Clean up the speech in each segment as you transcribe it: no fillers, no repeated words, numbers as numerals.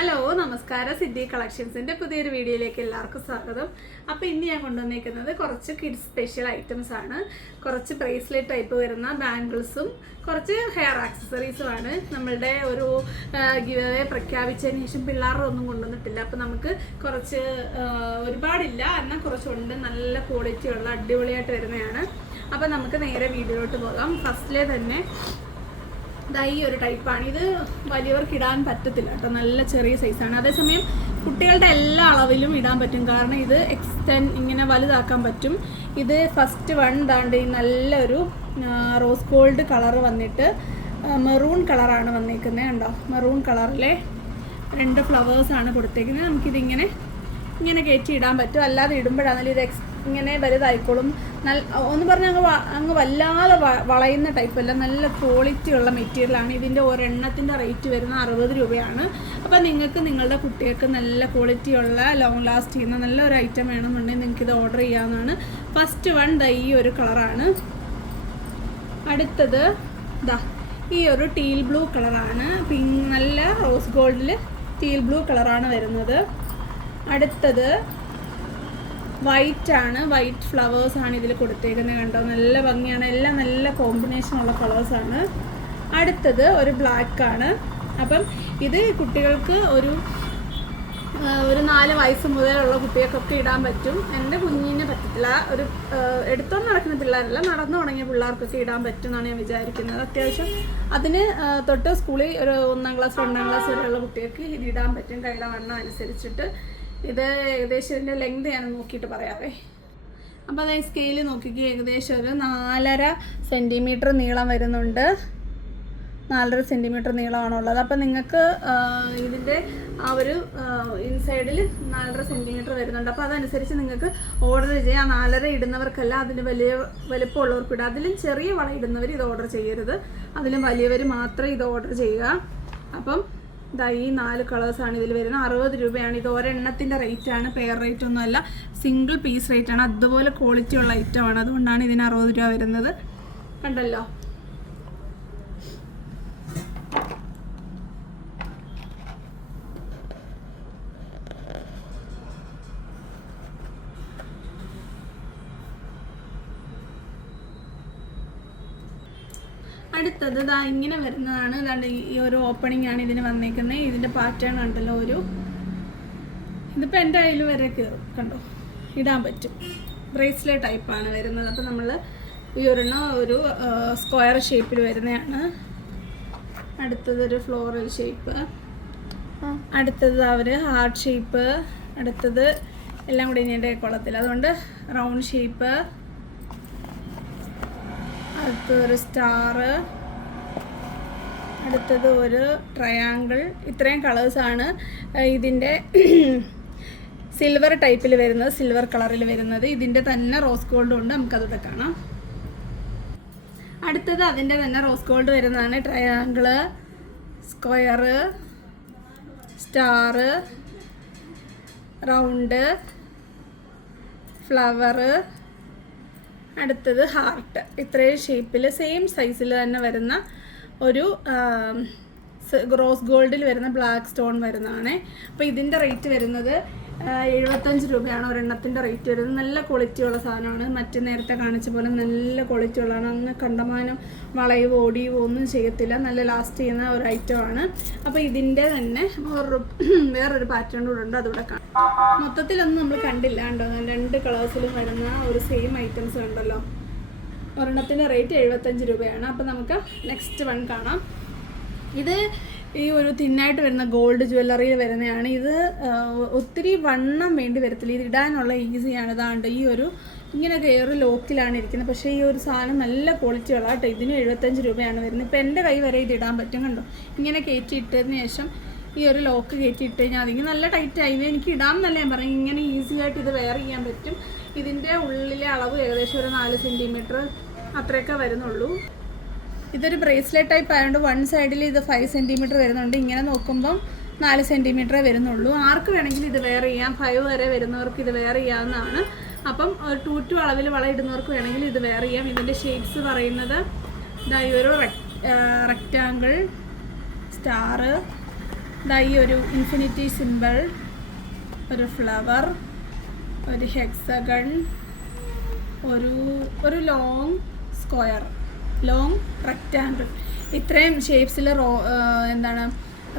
Hello നമസ്കാരം. സിദ്ധി കളക്ഷൻസിൻ്റെ പുതിയൊരു വീഡിയോയിലേക്ക് എല്ലാവർക്കും സ്വാഗതം. അപ്പോൾ ഇന്ന് ഞാൻ കൊണ്ടുവന്നിരിക്കുന്നത് കുറച്ച് കിഡ്സ് സ്പെഷ്യൽ ഐറ്റംസ് ആണ്. കുറച്ച് ബ്രേസ്ലെറ്റ് ടൈപ്പ് വരുന്ന ബാംഗിൾസും കുറച്ച് ഹെയർ ആക്സസറീസുമാണ്. നമ്മളുടെ ഒരു ഗിവ് അവേ പ്രഖ്യാപിച്ചതിന് ശേഷം പിള്ളേരുടെ ഒന്നും കൊണ്ടുവന്നിട്ടില്ല. അപ്പോൾ നമുക്ക് കുറച്ച് ഒരുപാടില്ല, എന്നാൽ കുറച്ചുണ്ട്. നല്ല ക്വാളിറ്റി ഉള്ള അടിപൊളിയായിട്ട് വരുന്നതാണ്. അപ്പോൾ നമുക്ക് നേരെ വീഡിയോയിലോട്ട് പോകാം. ഫസ്റ്റിലെ തന്നെ ഈ ഒരു ടൈപ്പാണ്. ഇത് വലിയവർക്ക് ഇടാൻ പറ്റത്തില്ല കേട്ടോ, നല്ല ചെറിയ സൈസാണ്. അതേസമയം കുട്ടികളുടെ എല്ലാ അളവിലും ഇടാൻ പറ്റും, കാരണം ഇത് ഇങ്ങനെ വലുതാക്കാൻ പറ്റും. ഇത് ഫസ്റ്റ് വൺ ദാണ്ട് ഈ നല്ലൊരു റോസ് ഗോൾഡ് കളർ വന്നിട്ട് മെറൂൺ കളറാണ് വന്നേക്കുന്നത്. കണ്ടോ, മെറൂൺ കളറിലെ 2 ഫ്ലവേഴ്സാണ് കൊടുത്തേക്കുന്നത്. നമുക്കിതിങ്ങനെ കയറ്റി ഇടാൻ പറ്റും. അല്ലാതെ ഇടുമ്പോഴാണെങ്കിലും ഇത് ഇങ്ങനെ വലുതായിക്കോളും. ഒന്ന് പറഞ്ഞാൽ അങ്ങ് വല്ലാതെ വളയുന്ന ടൈപ്പല്ല, നല്ല ക്വാളിറ്റി ഉള്ള മെറ്റീരിയലാണ്. ഇതിൻ്റെ ഒരെണ്ണത്തിൻ്റെ റേറ്റ് വരുന്ന 60 രൂപയാണ്. അപ്പോൾ നിങ്ങൾക്ക് നിങ്ങളുടെ കുട്ടികൾക്ക് നല്ല ക്വാളിറ്റി ഉള്ള ലോങ് ലാസ്റ്റ് ചെയ്യുന്ന നല്ലൊരു ഐറ്റം വേണമെന്നുണ്ടെങ്കിൽ നിങ്ങൾക്കിത് ഓർഡർ ചെയ്യാവുന്നതാണ്. ഫസ്റ്റ് വൺ ഈ ഒരു കളറാണ്. അടുത്തത് ഈ ഒരു ടീൽ ബ്ലൂ കളറാണ്. നല്ല റോസ് ഗോൾഡിൽ ടീൽ ബ്ലൂ കളറാണ് വരുന്നത്. അടുത്തത് വൈറ്റ് ആണ്, വൈറ്റ് ഫ്ലവേഴ്സാണ് ഇതിൽ കൊടുത്തേക്കുന്നത്. കണ്ടോ, നല്ല ഭംഗിയാണ്. എല്ലാം നല്ല കോമ്പിനേഷനുള്ള കളേഴ്സാണ്. അടുത്തത് ഒരു ബ്ലാക്ക് ആണ്. അപ്പം ഇത് കുട്ടികൾക്ക് ഒരു 4 വയസ്സ് മുതലുള്ള കുട്ടികൾക്കൊക്കെ ഇടാൻ പറ്റും. എൻ്റെ കുഞ്ഞിനെ പറ്റത്തില്ല, ഒരു എടുത്തോണ്ട് നടക്കുന്ന പിള്ളേരല്ല, നടന്നു തുടങ്ങിയ പിള്ളേർക്കൊക്കെ ഇടാൻ പറ്റും എന്നാണ് ഞാൻ വിചാരിക്കുന്നത്. അത്യാവശ്യം അതിന് തൊട്ട് സ്കൂളിൽ ഒരു 1ാം ക്ലാസ് 2ാം ക്ലാസ് വരെയുള്ള കുട്ടികൾക്ക് ഇത് ഇടാൻ പറ്റും, കൈയുടെ വണ്ണം അനുസരിച്ചിട്ട്. ഇത് ഏകദേശം ഇതിൻ്റെ ലെങ്ത് ഞാൻ നോക്കിയിട്ട് പറയാവേ. അപ്പോൾ അതായത് സ്കെയിൽ നോക്കിക്ക് ഏകദേശം ഒരു 4.5 സെൻറ്റിമീറ്റർ നീളം വരുന്നുണ്ട്. 4.5 സെൻറ്റിമീറ്റർ നീളമാണുള്ളത്. അപ്പോൾ നിങ്ങൾക്ക് ഇതിൻ്റെ ആ ഒരു ഇൻസൈഡിൽ 4.5 സെൻറ്റിമീറ്റർ വരുന്നുണ്ട്. അപ്പോൾ അതനുസരിച്ച് നിങ്ങൾക്ക് ഓർഡർ ചെയ്യാം. 4.5 ഇടുന്നവർക്കല്ല, അതിന് വലിയ വലുപ്പമുള്ളവർക്ക് ഇടാം. അതിലും ചെറിയ വള ഇടുന്നവർ ഇത് ഓർഡർ ചെയ്യരുത്, അതിലും വലിയവർ മാത്രം ഇത് ഓർഡർ ചെയ്യുക. അപ്പം ഈ 4 കളേഴ്സാണ് ഇതിൽ വരുന്നത്. 60 രൂപയാണ്. ഇത് ഒരെണ്ണത്തിൻ്റെ റേറ്റാണ്, പെയർ റേറ്റ് ഒന്നുമല്ല, സിംഗിൾ പീസ് റേറ്റാണ്. അതുപോലെ ക്വാളിറ്റി ഉള്ള ഐറ്റമാണ്, അതുകൊണ്ടാണ് ഇതിന് 60 രൂപ വരുന്നത്. കണ്ടല്ലോ. അടുത്തത് ഇങ്ങനെ വരുന്നതാണ്. ഇതാണ്ട് ഈ ഒരു ഓപ്പണിംഗ് ആണ് ഇതിന് വന്നേക്കുന്നത്. ഇതിൻ്റെ പാറ്റേൺ ഉണ്ടല്ലോ, ഇതിപ്പോൾ എൻ്റെ കയ്യിൽ വരെ കയറും. കണ്ടോ, ഇടാൻ പറ്റും. ബ്രേസ്ലെറ്റ് ടൈപ്പാണ് വരുന്നത്. അപ്പോൾ നമ്മൾ ഈ ഒരെണ്ണം ഒരു സ്ക്വയർ ഷേപ്പിൽ വരുന്നതാണ്. അടുത്തതൊരു ഫ്ലോറൽ ഷേപ്പ്, അടുത്തത് ഹാർട്ട് ഷേപ്പ്, അടുത്തത് എല്ലാം കൂടി ഇതിൻ്റെ കൊള്ളത്തില്ല, അതുകൊണ്ട് റൗണ്ട് ഷേപ്പ്, അടുത്തതൊരു സ്റ്റാറ്, അടുത്തത് ഒരു ട്രയാങ്കിൾ. ഇത്രയും കളേഴ്സാണ് ഇതിൻ്റെ സിൽവർ ടൈപ്പിൽ വരുന്നത്, സിൽവർ കളറിൽ വരുന്നത്. ഇതിൻ്റെ തന്നെ റോസ് ഗോൾഡ് ഉണ്ട്, നമുക്കതൂടെ കാണാം. അടുത്തത് അതിൻ്റെ തന്നെ റോസ് ഗോൾഡ് വരുന്നതാണ്. Triangle, square, star, round, flower, അടുത്തത് ഹാർട്ട്. ഇത്രയും ഷേപ്പിൽ സെയിം സൈസിൽ തന്നെ വരുന്ന ഒരു റോസ് ഗോൾഡിൽ വരുന്ന ബ്ലാക്ക് സ്റ്റോൺ വരുന്നതാണ്. അപ്പോൾ ഇതിൻ്റെ റേറ്റ് വരുന്നത് 75 രൂപയാണ് ഒരെണ്ണത്തിൻ്റെ റേറ്റ് വരുന്നത്. നല്ല ക്വാളിറ്റിയുള്ള സാധനമാണ്. മറ്റു നേരത്തെ കാണിച്ച പോലെ നല്ല ക്വാളിറ്റി ഉള്ളതാണ്. അങ്ങ് കണ്ടമാനം വളയുവോ ഓടിയുവോ ഒന്നും ചെയ്യത്തില്ല, നല്ല ലാസ്റ്റ് ചെയ്യുന്ന ഒരു ഐറ്റമാണ്. അപ്പോൾ ഇതിൻ്റെ തന്നെ വേറൊരു പാറ്റേൺ കൂടെ ഉണ്ട്, അതുകൂടെ കാണാം. മൊത്തത്തിലൊന്നും നമ്മൾ കണ്ടില്ല കണ്ടോ, 2 കളേഴ്സിലും വരുന്ന ഒരു സെയിം ഐറ്റംസ് ഉണ്ടല്ലോ. ഒരെണ്ണത്തിൻ്റെ റേറ്റ് 75 രൂപയാണ്. അപ്പോൾ നമുക്ക് നെക്സ്റ്റ് വൺ കാണാം. ഇത് ഈ ഒരു തിന്നായിട്ട് വരുന്ന ഗോൾഡ് ജ്വല്ലറിയിൽ വരുന്നതാണ്. ഇത് ഒത്തിരി വണ്ണം വേണ്ടി വരത്തില്ല, ഇത് ഇടാനുള്ള ഈസിയാണ്. ഇതാണ്ട് ഈ ഒരു ഇങ്ങനെ കയറി ലോക്കിലാണ് ഇരിക്കുന്നത്. പക്ഷേ ഈ ഒരു സാധനം നല്ല ക്വാളിറ്റി ഉള്ള കേട്ടോ. ഇതിന് 75 രൂപയാണ് വരുന്നത്. ഇപ്പോൾ എൻ്റെ കൈ വരെ ഇത് ഇടാൻ പറ്റും. കണ്ടോ, ഇങ്ങനെ കയറ്റി ഇട്ടതിന് ശേഷം ഈ ഒരു ലോക്ക് കയറ്റി ഇട്ട് കഴിഞ്ഞാൽ അതിന് നല്ല ടൈറ്റായി. ഇത് എനിക്ക് ഇടാം എന്നല്ല ഞാൻ പറയും, ഇങ്ങനെ ഈസി ആയിട്ട് ഇത് വെയർ ചെയ്യാൻ പറ്റും. ഇതിൻ്റെ ഉള്ളിലെ അളവ് ഏകദേശം ഒരു 4 സെൻറ്റിമീറ്റർ അത്രയൊക്കെ വരുന്നുള്ളൂ. ഇതൊരു ബ്രേസ്ലെറ്റ് ടൈപ്പ് ആയതുകൊണ്ട് വൺ സൈഡിൽ ഇത് 5 സെൻറ്റിമീറ്റർ വരുന്നുണ്ട്. ഇങ്ങനെ നോക്കുമ്പം 4 സെൻറ്റിമീറ്ററേ വരുന്നുള്ളൂ. ആർക്ക് വേണമെങ്കിലും ഇത് വെയർ ചെയ്യാം. 5 വരെ വരുന്നവർക്ക് ഇത് വെയർ ചെയ്യാവുന്നതാണ്. അപ്പം 2 അളവിൽ വള ഇടുന്നവർക്ക് വേണമെങ്കിൽ ഇത് വെയർ ചെയ്യാം. ഇതിൻ്റെ ഷേപ്സ് പറയുന്നത് ഈ ഒരു റെക്റ്റാങ്കിൾ, സ്റ്റാറ്, ഇതാ ഈ ഒരു ഇൻഫിനിറ്റി സിമ്പിൾ, ഒരു ഫ്ലവർ, ഒരു ഹെക്സഗൺ, ഒരു ലോങ് സ്ക്വയർ, ലോങ് റെക്റ്റാങ്കിൾ, ഇത്രയും ഷേപ്സിൽ എന്താണ്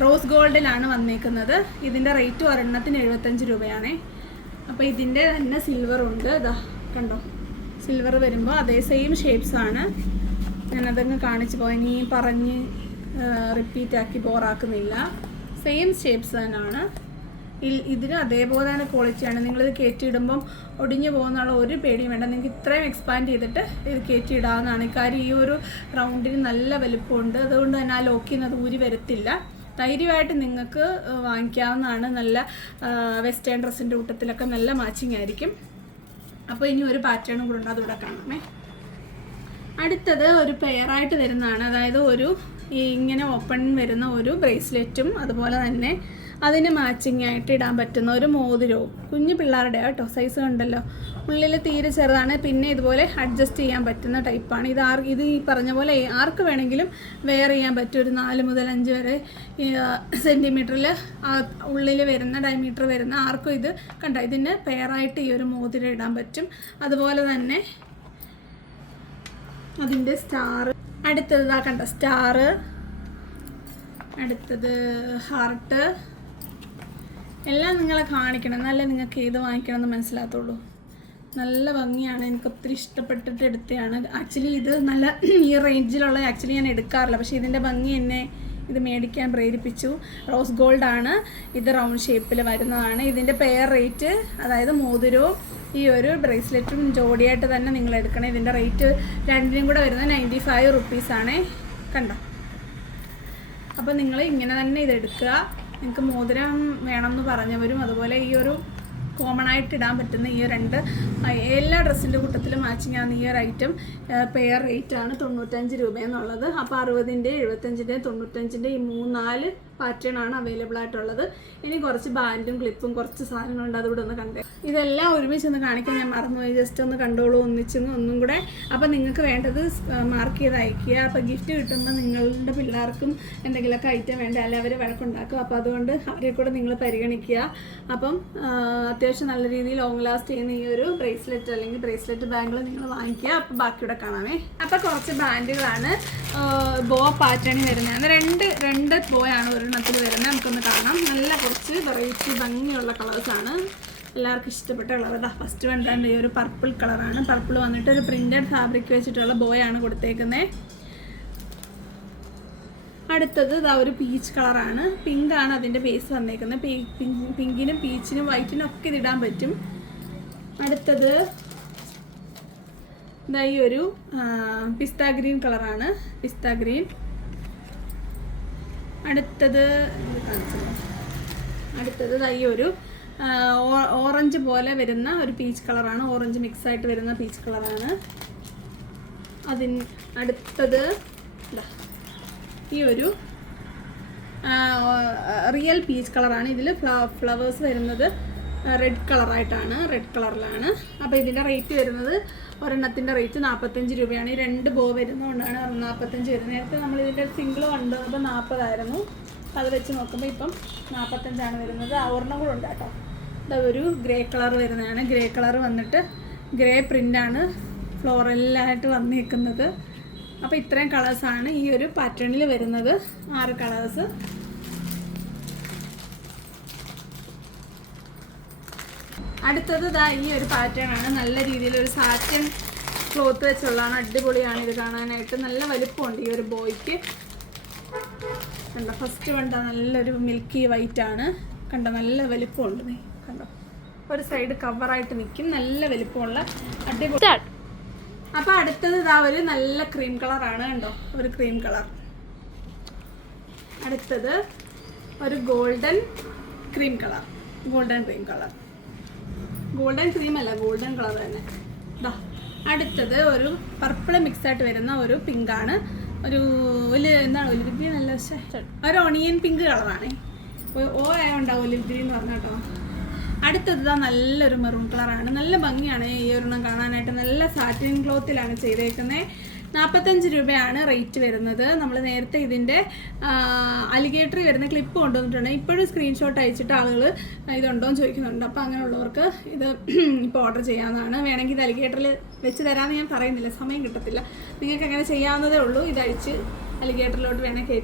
റോസ് ഗോൾഡിലാണ് വന്നേക്കുന്നത്. ഇതിൻ്റെ റേറ്റ് ഒരെണ്ണത്തിന് 75 രൂപയാണേ. അപ്പോൾ ഇതിൻ്റെ തന്നെ സിൽവറുണ്ട്. ഇതാ കണ്ടോ, സിൽവർ വരുമ്പോൾ അതേ സെയിം ഷേപ്സാണ്. ഞാനതങ്ങ് കാണിച്ച് പോയി, ഇനി പറഞ്ഞ് റിപ്പീറ്റാക്കി ബോറാക്കുന്നില്ല. സെയിം ഷേപ്സ് തന്നെയാണ്. ഇതിന് അതേപോലെ തന്നെ ക്വാളിറ്റിയാണ്. നിങ്ങളിത് കയറ്റിയിടുമ്പം ഒടിഞ്ഞു പോകുന്നുള്ള ഒരു പേടിയും വേണ്ട. നിങ്ങൾക്ക് ഇത്രയും എക്സ്പാൻഡ് ചെയ്തിട്ട് ഇത് കയറ്റിയിടാവുന്നതാണ്. കാര്യം ഈ ഒരു റൗണ്ടിന് നല്ല വലുപ്പമുണ്ട്. അതുകൊണ്ട് തന്നെ ആ ലോക്കിൽ നിന്ന് അത് ഊരി വരത്തില്ല. ധൈര്യമായിട്ട് നിങ്ങൾക്ക് വാങ്ങിക്കാവുന്നതാണ്. നല്ല വെസ്റ്റേൺ ഡ്രസ്സിൻ്റെ കൂട്ടത്തിലൊക്കെ നല്ല മാച്ചിങ് ആയിരിക്കും. അപ്പോൾ ഇനി ഒരു പാറ്റേണും കൂടെ ഉണ്ട്, അതിവിടെ കാണാമേ. അടുത്തത് ഒരു പെയറായിട്ട് വരുന്നതാണ്. അതായത് ഒരു ഇങ്ങനെ ഓപ്പൺ വരുന്ന ഒരു ബ്രേസ്ലെറ്റും അതുപോലെ തന്നെ അതിന് മാച്ചിങ് ആയിട്ട് ഇടാൻ പറ്റുന്ന ഒരു മോതിരവും. കുഞ്ഞു പിള്ളേരുടെ കേട്ടോ, സൈസ് കണ്ടല്ലോ, ഉള്ളിൽ തീരെ ചെറുതാണ്. പിന്നെ ഇതുപോലെ അഡ്ജസ്റ്റ് ചെയ്യാൻ പറ്റുന്ന ടൈപ്പാണ്. ഇത് ഈ പറഞ്ഞ പോലെ ആർക്ക് വേണമെങ്കിലും വെയർ ചെയ്യാൻ പറ്റും. ഒരു 4 മുതൽ 5 വരെ സെൻറ്റിമീറ്ററിൽ ഉള്ളിൽ വരുന്ന ഡയമീറ്റർ വരുന്ന ആർക്കും ഇത് കണ്ട ഇതിന് പെയറായിട്ട് ഈ ഒരു മോതിരം ഇടാൻ പറ്റും. അതുപോലെ തന്നെ അതിൻ്റെ സ്റ്റാർ, അടുത്തത് ഇതാ കണ്ട സ്റ്റാർ, അടുത്തത് ഹാർട്ട്, എല്ലാം നിങ്ങളെ കാണിക്കണം, എന്നാലേ നിങ്ങൾക്ക് ഏത് വാങ്ങിക്കണം എന്ന് മനസ്സിലാകത്തുള്ളൂ. നല്ല ഭംഗിയാണ്, എനിക്ക് ഒത്തിരി ഇഷ്ടപ്പെട്ടിട്ട് എടുത്തതാണ്. ആക്ച്വലി ഇത് നല്ല ഈ റേഞ്ചിലുള്ള ആക്ച്വലി ഞാൻ എടുക്കാറില്ല, പക്ഷേ ഇതിൻ്റെ ഭംഗി എന്നെ ഇത് മേടിക്കാൻ പ്രേരിപ്പിച്ചു. റോസ് ഗോൾഡാണ് ഇത്, റൗണ്ട് ഷേപ്പിൽ വരുന്നതാണ്. ഇതിൻ്റെ പെയർ റേറ്റ്, അതായത് മോതിരവും ഈ ഒരു ബ്രേസ്ലെറ്റും ജോഡിയായിട്ട് തന്നെ നിങ്ങൾ എടുക്കണം. ഇതിൻ്റെ റേറ്റ് രണ്ടിനും കൂടെ വരുന്നത് 95 റുപ്പീസാണേ. കണ്ടോ? അപ്പോൾ നിങ്ങൾ ഇങ്ങനെ തന്നെ ഇതെടുക്കുക. നിങ്ങൾക്ക് മോതിരം വേണമെന്ന് പറഞ്ഞവരും അതുപോലെ ഈ ഒരു കോമൺ ആയിട്ട് ഇടാൻ പറ്റുന്ന ഈ രണ്ട് എല്ലാ ഡ്രസ്സിൻ്റെ കൂട്ടത്തിലും മാച്ചിങ് ആകുന്ന ഈ ഒരു ഐറ്റം പെയർ റേറ്റാണ് 95 രൂപയെന്നുള്ളത്. അപ്പോൾ 60-ൻ്റെ 75-ൻ്റെ 95-ൻ്റെ ഈ 3-4 പാറ്റേൺ ആണ് അവൈലബിൾ ആയിട്ടുള്ളത്. ഇനി കുറച്ച് ബാൻഡും ക്ലിപ്പും കുറച്ച് സാധനങ്ങളുണ്ട്, അതുകൂടെ ഒന്ന് കണ്ടേ. ഇതെല്ലാം ഒരുമിച്ച് ഒന്ന് കാണിക്കാൻ ഞാൻ മറന്നുപോയി. ജസ്റ്റ് ഒന്ന് കണ്ടോളൂ, ഒന്നും കൂടെ. അപ്പോൾ നിങ്ങൾക്ക് വേണ്ടത് മാർക്ക് ചെയ്ത് അയക്കുക. അപ്പോൾ ഗിഫ്റ്റ് കിട്ടുമ്പോൾ നിങ്ങളുടെ പിള്ളേർക്കും എന്തെങ്കിലുമൊക്കെ ഐറ്റം വേണ്ട, അല്ലെ അവർ വഴക്കുണ്ടാക്കും. അപ്പോൾ അതുകൊണ്ട് അവരെ കൂടെ നിങ്ങൾ പരിഗണിക്കുക. അപ്പം അത്യാവശ്യം നല്ല രീതിയിൽ ലോങ് ലാസ്റ്റ് ചെയ്യുന്ന ഈ ഒരു ബ്രേസ്ലെറ്റ് അല്ലെങ്കിൽ ബ്രേസ്ലെറ്റ് ബാങ്കിൾ നിങ്ങൾ വാങ്ങിക്കുക. അപ്പോൾ ബാക്കിയുടെ കാണാമേ. അപ്പോൾ കുറച്ച് ബാൻഡുകളാണ് ബോ പാറ്റേണിൽ വരുന്നത്. രണ്ട് ബോയാണ് ഒരെണ്ണത്തിൽ വരുന്നത്. നമുക്കൊന്ന് കാണാം. നല്ല കുറച്ച് വെറൈറ്റി ഭംഗിയുള്ള കളേഴ്സാണ്, എല്ലാവർക്കും ഇഷ്ടപ്പെട്ട കളർ. ഫസ്റ്റ് വന്നിട്ടുണ്ട് ഈ ഒരു പർപ്പിൾ കളറാണ്. പർപ്പിൾ വന്നിട്ട് ഒരു പ്രിന്റഡ് ഫാബ്രിക് വെച്ചിട്ടുള്ള ബോയാണ് കൊടുത്തേക്കുന്നത്. അടുത്തത് ഇതാ ഒരു പീച്ച് കളറാണ്. പിങ്ക് ആണ് അതിൻ്റെ ബേസ് വന്നേക്കുന്നത്. പിങ്കിനും പീച്ചിനും വൈറ്റിനും ഒക്കെ ഇതിടാൻ പറ്റും. അടുത്തത് ഇതാ ഈ ഒരു പിസ്ത ഗ്രീൻ കളറാണ്, പിസ്ത ഗ്രീൻ. അടുത്തത് ഈ ഒരു ഓറഞ്ച് പോലെ വരുന്ന ഒരു പീച്ച് കളറാണ്, ഓറഞ്ച് മിക്സ് ആയിട്ട് വരുന്ന പീച്ച് കളറാണ്. അടുത്തത് ഈ ഒരു റിയൽ പീച്ച് കളറാണ്. ഇതിൽ ഫ്ലവേഴ്സ് വരുന്നത് റെഡ് കളറായിട്ടാണ്, റെഡ് കളറിലാണ്. അപ്പോൾ ഇതിൻ്റെ റേറ്റ് വരുന്നത് ഒരെണ്ണത്തിൻ്റെ റേറ്റ് 45 രൂപയാണ്. ഈ 2 ബോ വരുന്നതുകൊണ്ടാണ് 45 വരുന്നത്. നേരത്തെ നമ്മൾ ഇതിൻ്റെ സിംഗിൾ കണ്ടപ്പോൾ 40 ആയിരുന്നു. അത് വെച്ച് നോക്കുമ്പോൾ ഇപ്പം 45 വരുന്നത്. ആ ഒരെണ്ണം കൂടെ ഉണ്ട് കേട്ടോ. ഇതൊരു ഗ്രേ കളർ വരുന്നതാണ്. ഗ്രേ കളർ വന്നിട്ട് ഗ്രേ പ്രിൻ്റാണ് ഫ്ലോറലായിട്ട് വന്നേക്കുന്നത്. അപ്പോൾ ഇത്രയും കളേഴ്സാണ് ഈ ഒരു പാറ്റേണിൽ വരുന്നത്. 6 കളേഴ്സ്. അടുത്തത് ഇതാ ഈ ഒരു പാറ്റേൺ ആണ്. നല്ല രീതിയിലൊരു സാറ്റൻ ക്ലോത്ത് വെച്ചുള്ളതാണ്. അടിപൊളിയാണ് ഇത് കാണാനായിട്ട്. നല്ല വലിപ്പമുണ്ട് ഈ ഒരു ബോയ്ക്ക്. കണ്ടോ, ഫസ്റ്റ് കണ്ട നല്ലൊരു മിൽക്കി വൈറ്റ് ആണ്. കണ്ടോ, നല്ല വലിപ്പമുണ്ട്. കണ്ടോ, ഒരു സൈഡ് കവറായിട്ട് നിൽക്കും. നല്ല വലിപ്പമുള്ള അടിപൊളി. അപ്പോൾ അടുത്തത് ഇതാ ഒരു നല്ല ക്രീം കളറാണ്. കണ്ടോ, ഒരു ക്രീം കളർ. അടുത്തത് ഒരു golden cream colour, golden cream colour. Golden cream അല്ല, ഗോൾഡൻ കളർ തന്നെ. ഇതാ അടുത്തത് ഒരു പർപ്പിൾ മിക്സായിട്ട് വരുന്ന ഒരു പിങ്കാണ്. ഒരു എന്താണ് ഒലിവ് ഗ്രീൻ അല്ല, ഒരു ഓണിയൻ പിങ്ക് കളറാണ്. ഓ ആയോണ്ടാവും ഒലിവ് ഗ്രീൻ എന്ന് പറഞ്ഞ കേട്ടോ. അടുത്തത് നല്ലൊരു മെറൂൺ കളറാണ്. നല്ല ഭംഗിയാണ് ഈ ഒരെണ്ണം കാണാനായിട്ട്. നല്ല സാറ്റിൻ ക്ലോത്തിലാണ് ചെയ്തേക്കുന്നത്. 45 രൂപയാണ് റേറ്റ് വരുന്നത്. നമ്മൾ നേരത്തെ ഇതിൻ്റെ അലിഗേറ്റർ വരുന്ന ക്ലിപ്പ് കൊണ്ടുവന്നിട്ടുണ്ട്. ഇപ്പോഴും സ്ക്രീൻഷോട്ട് അയച്ചിട്ട് ആളുകൾ ഇതുണ്ടോ എന്ന് ചോദിക്കുന്നുണ്ട്. അപ്പോൾ അങ്ങനെയുള്ളവർക്ക് ഇത് ഇപ്പോൾ ഓർഡർ ചെയ്യാവുന്നതാണ്. വേണമെങ്കിൽ ഇത് അലിഗേറ്ററിൽ വെച്ച് തരാമെന്ന് ഞാൻ പറയുന്നില്ല, സമയം കിട്ടത്തില്ല. നിങ്ങൾക്ക് അങ്ങനെ ചെയ്യാവുന്നതേ ഉള്ളൂ. ഇതഴിച്ച് അലിഗേറ്ററിലോട്ട് വേണമെങ്കിൽ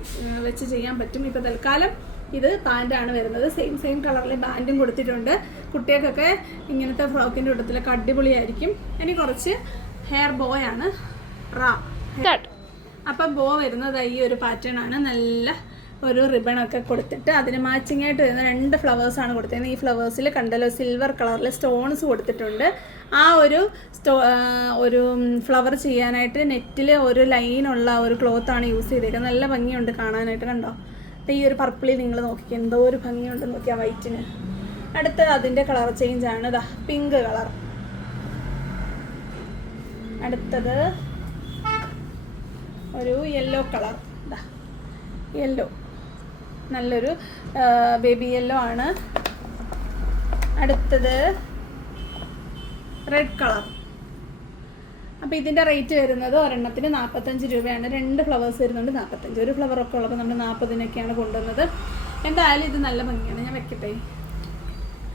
വെച്ച് ചെയ്യാൻ പറ്റും. ഇപ്പോൾ തൽക്കാലം ഇത് പാൻറ്റാണ് വരുന്നത്. സെയിം കളറിൽ ബാൻഡും കൊടുത്തിട്ടുണ്ട്. കുട്ടികൾക്കൊക്കെ ഇങ്ങനത്തെ ഫ്രോക്കിൻ്റെ കൂട്ടത്തിലൊക്കെ അടിപൊളിയായിരിക്കും. ഇനി കുറച്ച് ഹെയർ ബോയാണ് അപ്പം ബോ വരുന്നത് ഈ ഒരു പാറ്റേൺ ആണ്. നല്ല ഒരു റിബണൊക്കെ കൊടുത്തിട്ട് അതിന് മാച്ചിങ് ആയിട്ട് വരുന്ന 2 ഫ്ലവേഴ്സാണ് കൊടുത്തിരുന്നത്. ഈ ഫ്ലവേഴ്സിൽ കണ്ടല്ലോ സിൽവർ കളറിൽ സ്റ്റോൺസ് കൊടുത്തിട്ടുണ്ട്. ആ ഒരു ഫ്ലവർ ചെയ്യാനായിട്ട് നെറ്റിൽ ഒരു ലൈനുള്ള ഒരു ക്ലോത്താണ് യൂസ് ചെയ്തേക്കുന്നത്. നല്ല ഭംഗിയുണ്ട് കാണാനായിട്ട്. കണ്ടോ, ഈ ഒരു പർപ്പിളിൽ നിങ്ങൾ നോക്കിക്കുക, എന്തോ ഒരു ഭംഗിയുണ്ടെന്ന് നോക്കിയാൽ വൈറ്റിന്. അടുത്തത് അതിൻ്റെ കളർ ചേഞ്ച് ആണ്. ഇതാ പിങ്ക് കളർ. അടുത്തത് ഒരു യെല്ലോ കളർ. ഇതാ യെല്ലോ, നല്ലൊരു ബേബി യെല്ലോ ആണ്. അടുത്തത് റെഡ് കളർ. അപ്പോൾ ഇതിൻ്റെ റേറ്റ് വരുന്നത് ഒരെണ്ണത്തിന് 45 രൂപയാണ്. 2 ഫ്ലവേഴ്സ് വരുന്നുണ്ട് 45. ഒരു ഫ്ലവറൊക്കെ ഉള്ളപ്പോൾ നമ്മൾ 40-നൊക്കെയാണ് കൊണ്ടുവന്നത്. എന്തായാലും ഇത് നല്ല ഭംഗിയാണ്. ഞാൻ വെക്കട്ടെ.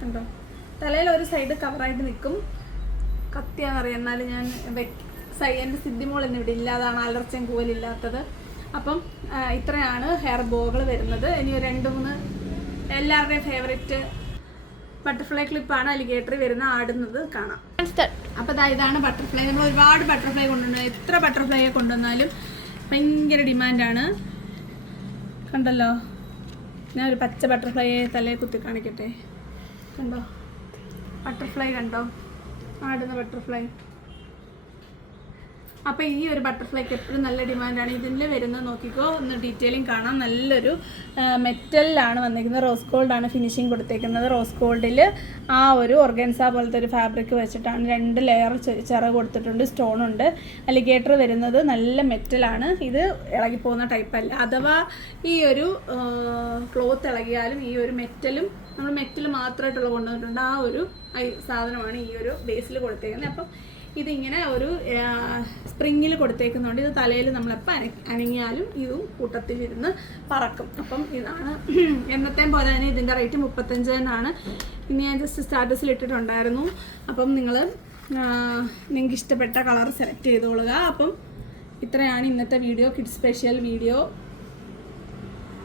കണ്ടോ, തലയിൽ ഒരു സൈഡ് കവറായിട്ട് നിൽക്കും. കത്തിയാണെന്നറിയാം, എന്നാലും ഞാൻ എൻ്റെ സിദ്ധിമോൾ എന്നിവിടെ ഇല്ലാതാണ് അലർച്ചയും കൂവലില്ലാത്തത്. അപ്പം ഇത്രയാണ് ഹെയർ ബോകൾ വരുന്നത്. ഇനി 2-3 എല്ലാവരുടെയും ഫേവറേറ്റ് ബട്ടർഫ്ലൈ ക്ലിപ്പാണ് അലിഗേറ്റർ വരുന്ന ആടുന്നത് കാണാം. അപ്പോൾ ഇതാണ് ബട്ടർഫ്ലൈ. നമ്മൾ ഒരുപാട് ബട്ടർഫ്ലൈ കൊണ്ടുവന്നു. എത്ര ബട്ടർഫ്ലൈയെ കൊണ്ടുവന്നാലും ഭയങ്കര ഡിമാൻഡാണ്. കണ്ടല്ലോ, ഞാൻ ഒരു പച്ച ബട്ടർഫ്ലൈയെ തലയെ കുത്തി കാണിക്കട്ടെ. കണ്ടോ ബട്ടർഫ്ലൈ, കണ്ടോ ആടുന്ന ബട്ടർഫ്ലൈ. അപ്പോൾ ഈ ഒരു ബട്ടർഫ്ലൈക്ക് എപ്പോഴും നല്ല ഡിമാൻഡാണ്. ഇതിൽ വരുന്നത് നോക്കിക്കോ, ഒന്ന് ഡീറ്റെയിലിംഗ് കാണാം. നല്ലൊരു മെറ്റലിലാണ് വന്നിരിക്കുന്നത്. റോസ് ഗോൾഡാണ് ഫിനിഷിങ് കൊടുത്തേക്കുന്നത്. റോസ് ഗോൾഡിൽ ആ ഒരു ഓർഗൻസ പോലത്തെ ഒരു ഫാബ്രിക് വെച്ചിട്ടാണ് 2 ലെയർ ചിറ കൊടുത്തിട്ടുണ്ട്. സ്റ്റോണുണ്ട്. അലിഗേറ്റർ വരുന്നത് നല്ല മെറ്റലാണ്. ഇത് ഇളകിപ്പോകുന്ന ടൈപ്പല്ല. അഥവാ ഈ ഒരു ക്ലോത്ത് ഇളകിയാലും ഈ ഒരു മെറ്റലും നമ്മൾ മെറ്റൽ മാത്രമായിട്ടുള്ള കൊണ്ടുവന്നിട്ടുണ്ട്. ആ ഒരു സാധനമാണ് ഈ ഒരു ബേസിൽ കൊടുത്തേക്കുന്നത്. അപ്പം ഇതിങ്ങനെ ഒരു സ്പ്രിങ്ങിൽ കൊടുത്തേക്കുന്നുണ്ട്. ഇത് തലയിൽ നമ്മളെപ്പോൾ അനങ്ങിയാലും ഇതും കൂട്ടത്തിലിരുന്ന് പറക്കും. അപ്പം ഇതാണ് എന്നത്തെയും പോലെ തന്നെ ഇതിൻ്റെ റേറ്റ് 35 തന്നെയാണ്. ഇനി ഞാൻ ജസ്റ്റ് സ്റ്റാറ്റസിൽ ഇട്ടിട്ടുണ്ടായിരുന്നു. അപ്പം നിങ്ങൾക്ക് ഇഷ്ടപ്പെട്ട കളർ സെലക്ട് ചെയ്തോളുക. അപ്പം ഇത്രയാണ് ഇന്നത്തെ വീഡിയോ, കിഡ്സ് സ്പെഷ്യൽ വീഡിയോ.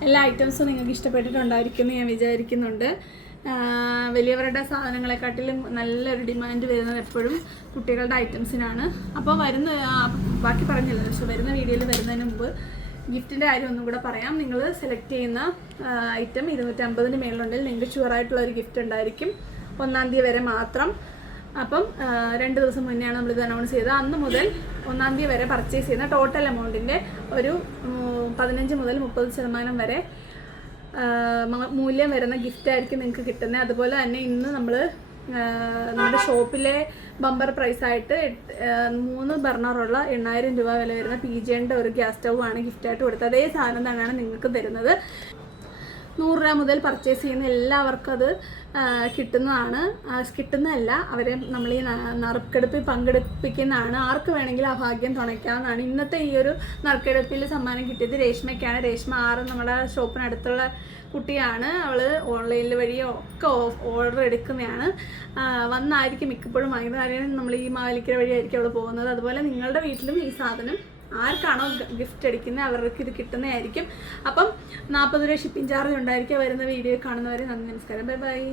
എല്ലാ ഐറ്റംസും നിങ്ങൾക്ക് ഇഷ്ടപ്പെട്ടിട്ടുണ്ടായിരിക്കുമെന്ന് ഞാൻ വിചാരിക്കുന്നുണ്ട്. വലിയവരുടെ സാധനങ്ങളെക്കാട്ടിലും നല്ലൊരു ഡിമാൻഡ് വരുന്നത് എപ്പോഴും കുട്ടികളുടെ ഐറ്റംസിനാണ്. അപ്പോൾ ബാക്കി പറഞ്ഞില്ല, പക്ഷെ വരുന്ന വീഡിയോയിൽ വരുന്നതിന് മുമ്പ് ഗിഫ്റ്റിൻ്റെ കാര്യം ഒന്നും കൂടെ പറയാം. നിങ്ങൾ സെലക്ട് ചെയ്യുന്ന ഐറ്റം 250-ന് മേലുണ്ടെങ്കിൽ നിങ്ങൾക്ക് ഷുവറായിട്ടുള്ളൊരു ഗിഫ്റ്റ് ഉണ്ടായിരിക്കും. 1-ാം തീയതി വരെ മാത്രം. അപ്പം 2 ദിവസം മുന്നെയാണ് നമ്മളിത് അനൗൺസ് ചെയ്തത്. അന്ന് മുതൽ 1-ാം തീയതി വരെ പർച്ചേസ് ചെയ്യുന്ന ടോട്ടൽ എമൗണ്ടിൻ്റെ ഒരു 15 മുതൽ 30% വരെ മൂല്യം വരുന്ന ഗിഫ്റ്റായിരിക്കും നിങ്ങൾക്ക് കിട്ടുന്നത്. അതുപോലെ തന്നെ ഇന്ന് നമ്മുടെ ഷോപ്പിലെ ബമ്പർ പ്രൈസായിട്ട് 3 ബർണറുള്ള 8000 രൂപ വില വരുന്ന PGയുടെ ഒരു ഗ്യാസ് സ്റ്റൗ ആണ് ഗിഫ്റ്റായിട്ട് കൊടുത്തത്. അതേ സാധനം തന്നെയാണ് നിങ്ങൾക്ക് തരുന്നത്. 100 രൂപ മുതൽ പർച്ചേസ് ചെയ്യുന്ന എല്ലാവർക്കും അത് കിട്ടുന്നതല്ല, അവരെ നമ്മൾ ഈ നറുക്കെടുപ്പിൽ പങ്കെടുപ്പിക്കുന്നതാണ്. ആർക്ക് വേണമെങ്കിലും ആ ഭാഗ്യം തുണയ്ക്കാവുന്നതാണ്. ഇന്നത്തെ ഈ ഒരു നറുക്കെടുപ്പിൽ സമ്മാനം കിട്ടിയത് രേഷ്മയ്ക്കാണ്. രേഷ്മ 6 നമ്മുടെ ഷോപ്പിനടുത്തുള്ള കുട്ടിയാണ്. അവൾ ഓൺലൈനിൽ വഴിയോ ഒക്കെ ഓർഡർ എടുക്കുന്നതാണ്. വന്നായിരിക്കും മിക്കപ്പോഴും വാങ്ങുന്നത്. കാര്യം നമ്മൾ ഈ മാവേലിക്കര വഴിയായിരിക്കും അവൾ പോകുന്നത്. അതുപോലെ നിങ്ങളുടെ വീട്ടിലും ഈ സാധനം ആർക്കാണോ ഗിഫ്റ്റ് അടിക്കുന്നത് അവർക്ക് ഇത് കിട്ടുന്നതായിരിക്കും. അപ്പം 40 രൂപ ഷിപ്പിംഗ് ചാർജ് ഉണ്ടായിരിക്കും. വരുന്ന വീഡിയോ കാണുന്നവരെ നന്ദി, നമസ്കാരം, ബൈ ബൈ.